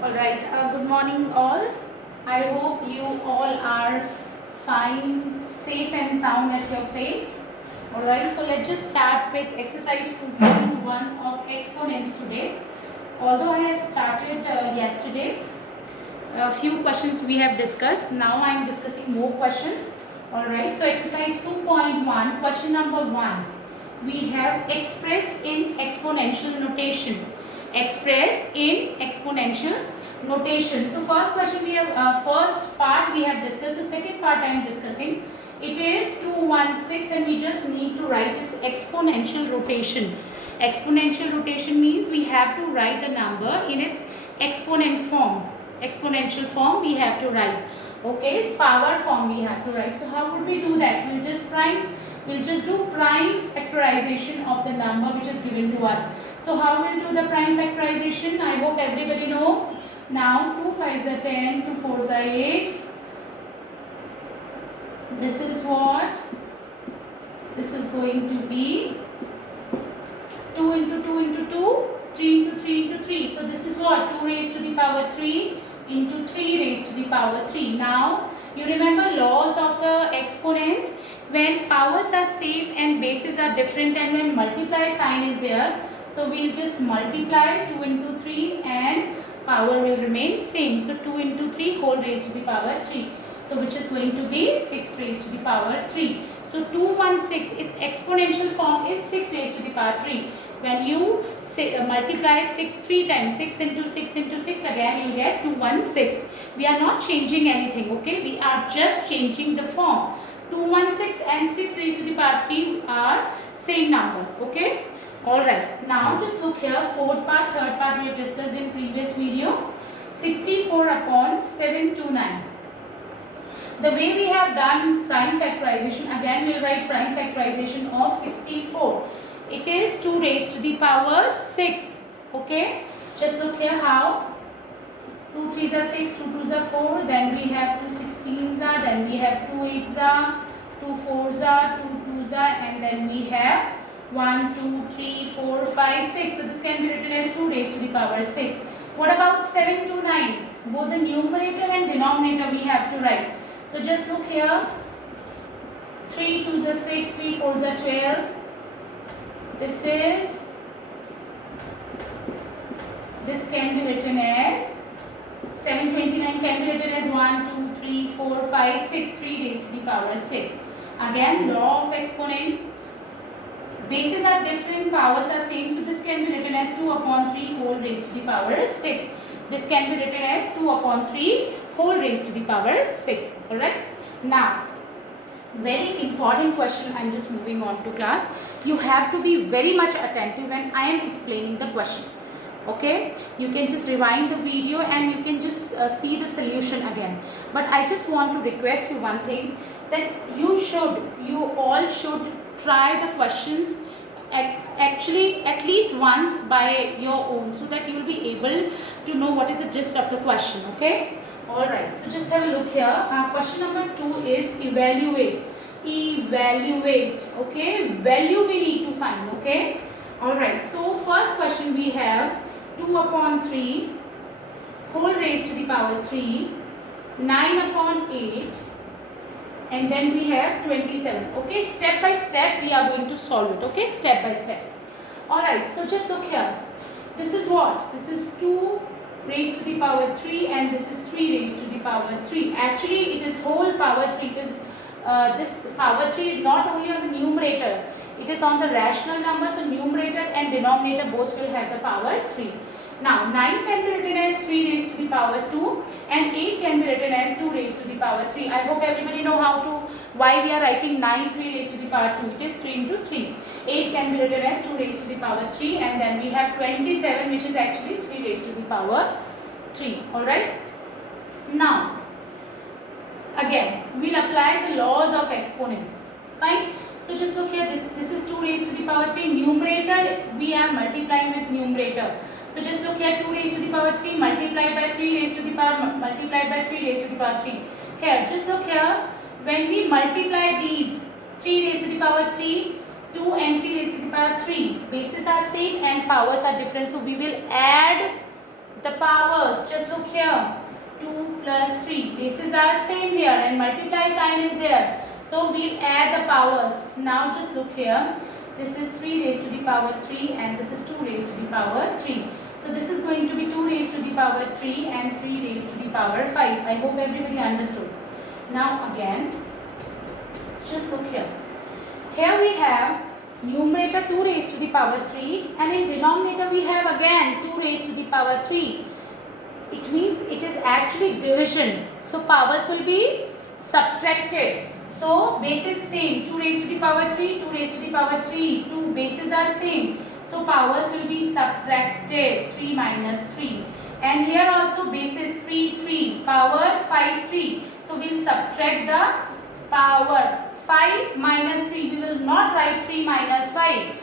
All right. Good morning, all. I hope you all are fine, safe, and sound at your place. All right. So let's just start with exercise 2.1 of exponents today. Although I have started yesterday, a few questions we have discussed. Now I am discussing more questions. All right. So exercise 2.1, question number 1. We have express in exponential notation. Express in exponential notation. So first question we have, first part we have discussed. The second part I am discussing. It is 216 and we just need to write its exponential rotation. Exponential rotation means we have to write the number in its exponent form. Exponential form we have to write. Okay, it's power form we have to write. So how would we do that? We'll just do prime factorization of the number which is given to us. So how we'll do the prime factorization? I hope everybody know. Now 2 5s are 10, 2 4s are 8. This is what? This is going to be 2 into 2 into 2, 3 into 3 into 3. So this is what? 2 raised to the power 3 into 3 raised to the power 3. Now you remember laws of the exponents. When powers are same and bases are different, and when multiply sign is there, so we'll just multiply 2 into 3 and power will remain same. So 2 into 3 whole raised to the power 3. So which is going to be 6 raised to the power 3. So 216, its exponential form is 6 raised to the power 3. When you multiply 6 3 times, 6 into 6 into 6, again you get 216. We are not changing anything, okay? We are just changing the form. 216 and 6 raised to the power 3 are same numbers, okay? Alright, now just look here, fourth part, third part we have discussed in previous video. 64 upon 729. The way we have done prime factorization, again we will write prime factorization of 64. It is 2 raised to the power 6, okay? Just look here how. 2 3s are 6, 2 2s are 4, then we have 2 16s are, then we have 2 8s are, 2 4s are, 2 2s are, and then we have 1 2 3 4 5 6. So this can be written as 2 raised to the power 6. What about 7 to 9? Both the numerator and denominator we have to write. So just look here. 3 2s are 6, 3 4s are 12. This can be written as 729 can be written as 1 2 3 4 5 6, 3 raised to the power 6. Again, law of exponent. Bases are different, powers are same, so this can be written as 2 upon 3 whole raised to the power 6. This can be written as 2 upon 3 whole raised to the power 6. Alright. Now, very important question. I am just moving on to class. You have to be very much attentive when I am explaining the question. Okay, you can just rewind the video and you can just see the solution again. But I just want to request you one thing, that you all should try the questions actually at least once by your own, so that you will be able to know what is the gist of the question. Okay, all right, so just have a look here. Question number 2 is evaluate. Okay, value we need to find. Okay, all right, so first question we have 2 upon 3 whole raised to the power 3, 9 upon 8, and then we have 27. Okay, step by step we are going to solve it. Okay, step by step. Alright, so just look here. This is what? This is 2 raised to the power 3 and this is 3 raised to the power 3. Actually, it is whole power 3 because this power 3 is not only on the numerator. It is on the rational number, so numerator and denominator both will have the power 3. Now 9 can be written as 3 raised to the power 2 and 8 can be written as 2 raised to the power 3. I hope everybody know why we are writing 9 3 raised to the power 2. It is 3 into 3. 8 can be written as 2 raised to the power 3, and then we have 27, which is actually 3 raised to the power 3. Alright. Now again we'll apply the laws of exponents. Fine. So just look here, this is 2 raised to the power 3. Numerator we are multiplying with numerator. So just look here, 2 raised to the power 3 multiplied by 3 raised to the power multiplied by 3 raised to the power 3. Here, just look here, when we multiply these 3 raised to the power 3, 2 and 3 raised to the power 3, bases are same and powers are different. So we will add the powers, just look here, 2 plus 3, bases are same here and multiply sign is there. So we'll add the powers. Now just look here, this is 3 raised to the power 3 and this is 2 raised to the power 3. So this is going to be 2 raised to the power 3 and 3 raised to the power 5. I hope everybody understood. Now again, just look here. Here we have numerator 2 raised to the power 3 and in denominator we have again 2 raised to the power 3. It means it is actually division. So powers will be subtracted. So bases same, 2 raised to the power 3, 2 raised to the power 3, 2 bases are same. So powers will be subtracted, 3 minus 3. And here also bases 3, 3, powers 5, 3. So we will subtract the power. 5 minus 3, we will not write 3 minus 5.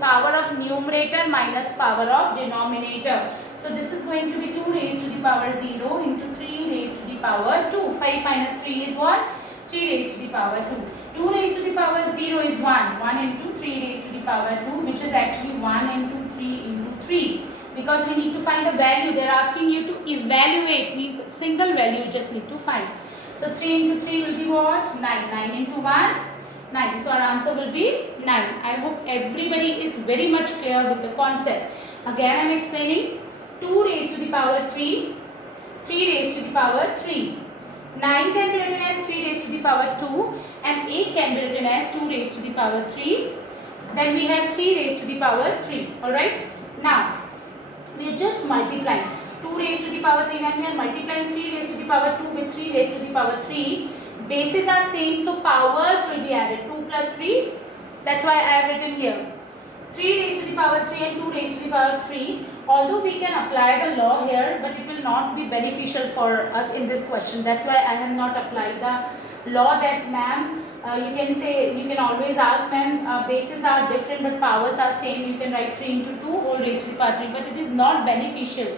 Power of numerator minus power of denominator. So this is going to be 2 raised to the power 0 into 3 raised to the power 2. 5 minus 3 is what? 3 raised to the power 2. 2 raised to the power 0 is 1. 1 into 3 raised to the power 2, which is actually 1 into 3 into 3. Because we need to find a value. They are asking you to evaluate, means single value you just need to find. So 3 into 3 will be what? 9. 9 into 1, 9. So our answer will be 9. I hope everybody is very much clear with the concept. Again I am explaining. 2 raised to the power 3, 3 raised to the power 3. 9 can be written as 3 raised to the power 2 and 8 can be written as 2 raised to the power 3. Then we have 3 raised to the power 3. Alright. Now we are just multiplying. 2 raised to the power 3, when we are multiplying 3 raised to the power 2 with 3 raised to the power 3, bases are same, so powers will be added. 2 plus 3, that's why I have written here. 3 raised to the power 3 and 2 raised to the power 3. Although we can apply the law here, but it will not be beneficial for us in this question. That's why I have not applied the law that ma'am, you can say, you can always ask ma'am, bases are different but powers are same. You can write 3 into 2 whole raised to the power 3, but it is not beneficial.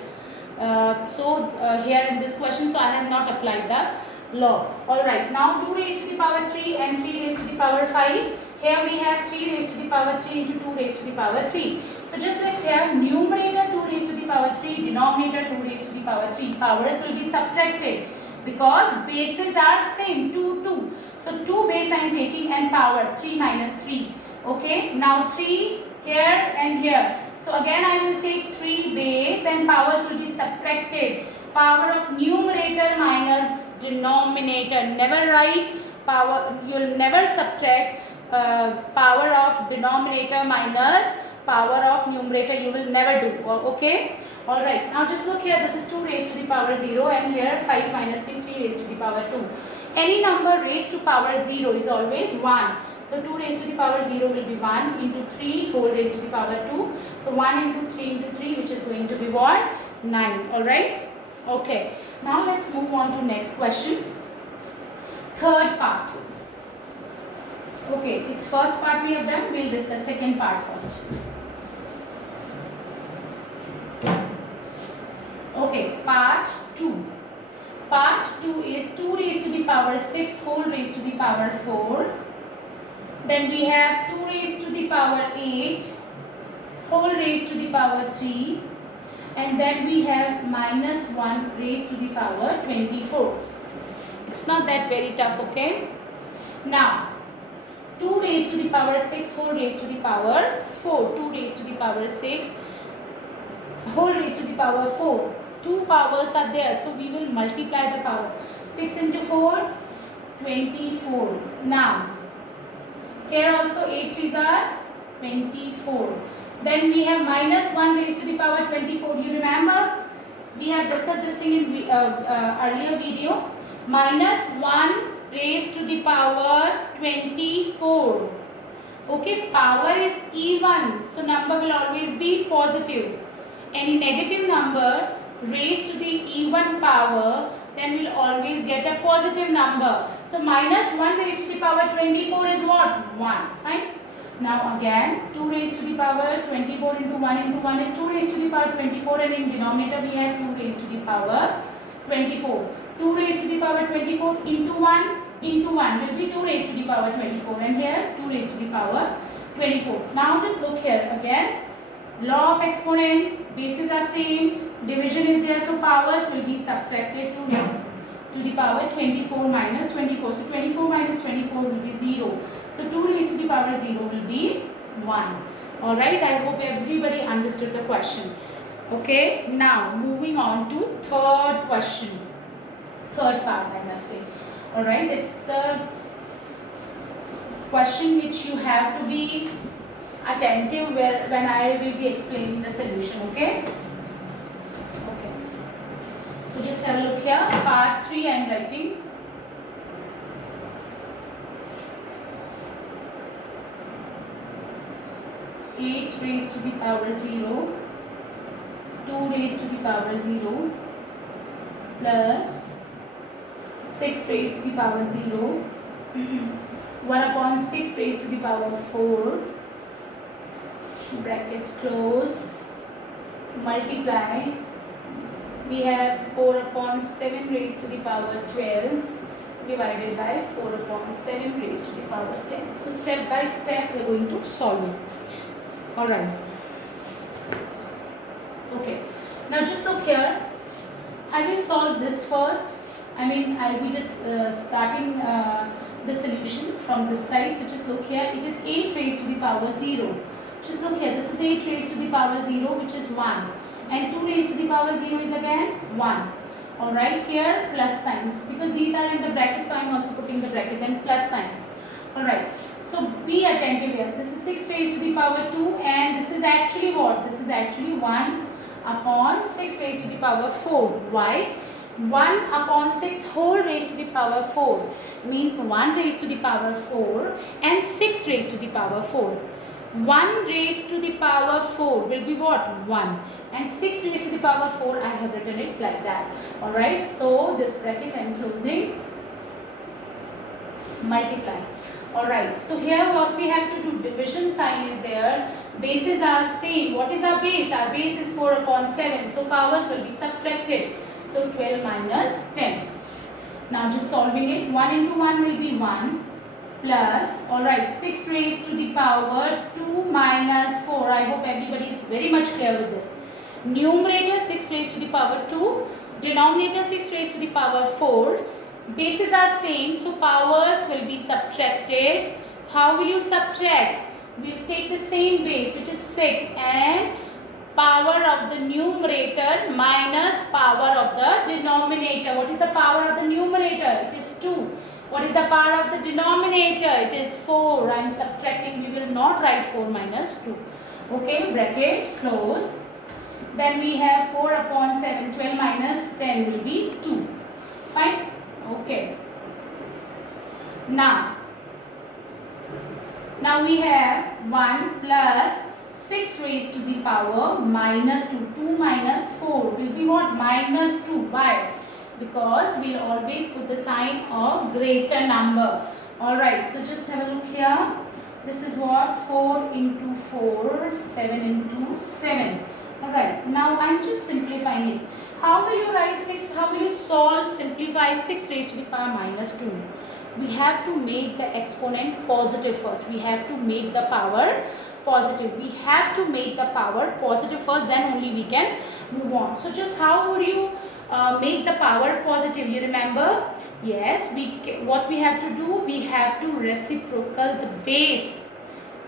Here in this question, so I have not applied the law. Alright, now 2 raised to the power 3 and 3 raised to the power 5. Here we have 3 raised to the power 3 into 2 raised to the power 3. So just like here, numerator 2 raised to the power 3, denominator 2 raised to the power 3. Powers will be subtracted because bases are same, 2, 2. So 2 base I am taking and power 3 minus 3. Okay, now 3 here and here. So again I will take 3 base and powers will be subtracted. Power of numerator minus denominator. Never write power, you will never subtract power of denominator minus power of numerator. You will never do. Okay. Alright. Now just look here. This is 2 raised to the power 0 and here 5 minus 3, 3 raised to the power 2. Any number raised to power 0 is always 1. So 2 raised to the power 0 will be 1 into 3 whole raised to the power 2. So 1 into 3 into 3, which is going to be what? 9. Alright. Okay. Now let's move on to next question. Third part. Okay. It's first part we have done. We'll discuss second part first. Okay. Part 2. Part 2 is 2 raised to the power 6 whole raised to the power 4. Then we have 2 raised to the power 8 whole raised to the power 3. And then we have minus 1 raised to the power 24. It's not that very tough, okay? Now, 2 raised to the power 6 whole raised to the power 4. 2 raised to the power 6 whole raised to the power 4. 2 powers are there, so we will multiply the power. 6 into 4, 24. Now, here also 8 3s are 24. Then we have minus 1 raised to the power 24. You remember? We have discussed this thing in earlier video. Minus 1 raised to the power 24. Okay, power is even. So number will always be positive. Any negative number raised to the even power, then we'll always get a positive number. So minus 1 raised to the power 24 is what? 1. Fine. Now again 2 raised to the power 24 into 1 is 2 raised to the power 24, and in denominator we have 2 raised to the power 24. 2 raised to the power 24 into 1 will be 2 raised to the power 24, and here 2 raised to the power 24. Now just look here again. Law of exponent, bases are same, Division is there, so powers will be subtracted. 2 raised to the power 24 minus 24. So 24 minus 24 will be 0. So 2 raised to the power 0 will be 1. Alright, I hope everybody understood the question. Okay, now moving on to third question. Third part, I must say. Alright, it's a question which you have to be attentive when I will be explaining the solution. Okay. Okay. So just have a look here. Part 3 I am writing. Eight raised to the power 0, 2 raised to the power 0 plus 6 raised to the power 0, 1 upon 6 raised to the power 4, bracket close, multiply, we have 4 upon 7 raised to the power 12 divided by 4 upon 7 raised to the power 10. So step by step we are going to solve it. Alright. Okay. Now just look here. I will solve this first. I will be just starting the solution from this side. So just look here. It is 8 raised to the power 0. Just look here. This is 8 raised to the power 0, which is 1. And 2 raised to the power 0 is again 1. Alright, here plus signs. Because these are in the bracket, so I am also putting the bracket, then plus sign. Alright. So be attentive here. This is 6 raised to the power 2, and this is actually what? This is actually 1 upon 6 raised to the power 4. Why? 1 upon 6 whole raised to the power 4 means 1 raised to the power 4 and 6 raised to the power 4. 1 raised to the power 4 will be what? 1. And 6 raised to the power 4, I have written it like that. Alright, so this bracket I am closing. Multiply. Alright, so here what we have to do, division sign is there, bases are same. What is our base? Our base is 4 upon 7, so powers will be subtracted. So 12 minus 10. Now just solving it, 1 into 1 will be 1 plus, alright, 6 raised to the power 2 minus 4. I hope everybody is very much clear with this. Numerator 6 raised to the power 2, denominator 6 raised to the power 4. Bases are same, so powers will be subtracted. How will you subtract? We will take the same base, which is 6, and power of the numerator minus power of the denominator. What is the power of the numerator? It is 2. What is the power of the denominator? It is 4. I am subtracting. We will not write 4 minus 2. Okay, bracket close. Then we have 4 upon 7. 12 minus 10 will be 2. Fine. Okay. Now we have 1 plus 6 raised to the power minus 2. 2 minus 4 will be what? Minus 2. Why? Because we will always put the sign of greater number. Alright, so just have a look here. This is what? 4 into 4, 7 into 7. Alright, now I am just simplifying it. How will you write 6? How will you simplify 6 raised to the power minus 2? We have to make the exponent positive first. We have to make the power positive. We have to make the power positive first, then only we can move on. So just how would you make the power positive? You remember? Yes, what we have to do? We have to reciprocal the base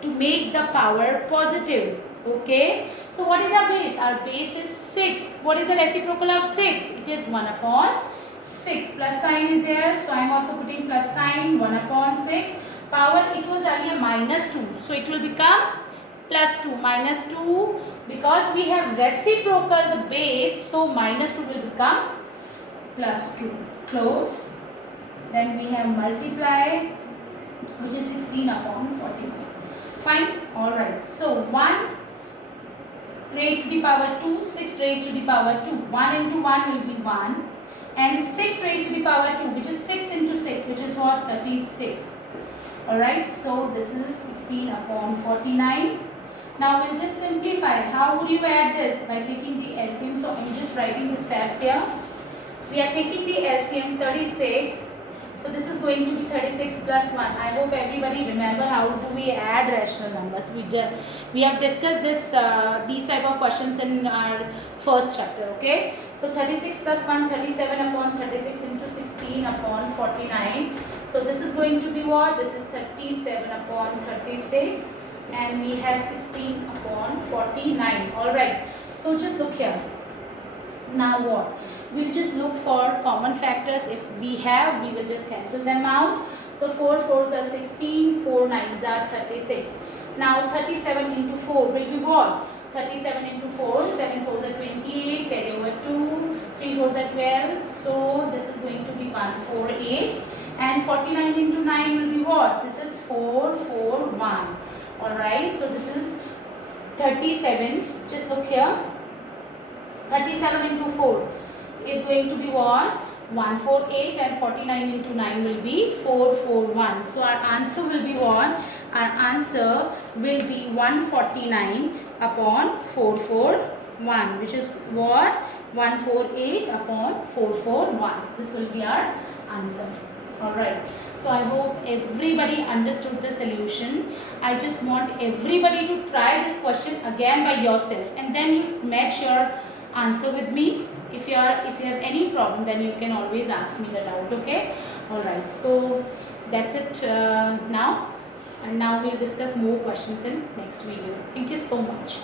to make the power positive. Okay, so what is our base? Our base is 6. What is the reciprocal of 6? It is 1 upon 6. Plus sign is there, so I am also putting plus sign. 1 upon 6. Power, it was earlier minus 2, so it will become plus 2. Minus 2, because we have reciprocal the base, so minus 2 will become plus 2. Close. Then we have multiply, which is 16 upon 45. Fine. Alright, so 1 raised to the power 2, 6 raised to the power 2. 1 into 1 will be 1. And 6 raised to the power 2, which is 6 into 6, which is what? 36. Alright, so this is 16 upon 49. Now we'll just simplify. How would you add this? By taking the LCM. So I'm just writing the steps here. We are taking the LCM 36. So this is going to be 36 plus 1. I hope everybody remember how do we add rational numbers. We have discussed this these type of questions in our first chapter. Okay. So 36 plus 1, 37 upon 36 into 16 upon 49. So this is going to be what? This is 37 upon 36, and we have 16 upon 49. Alright. So just look here. Now what? We'll just look for common factors. If we have, we will just cancel them out. So 4 4s are 16, 4 9s are 36. Now 37 into 4 will be what? 37 into 4, 7 4s are 28, carry over 2, 3 4s are 12. So this is going to be 148. And 49 into 9 will be what? This is 4 4 1. Alright, so this is 37. Just look here. 37 into 4 is going to be what? 148, and 49 into 9 will be 441. So our answer will be what? Our answer will be 149 upon 441, which is what? 148 upon 441. So this will be our answer. Alright. So I hope everybody understood the solution. I just want everybody to try this question again by yourself, and then you match your answer with me. If you have any problem, then you can always ask me the doubt. Okay. Alright, so that's it now, and now we'll discuss more questions in next video. Thank you so much.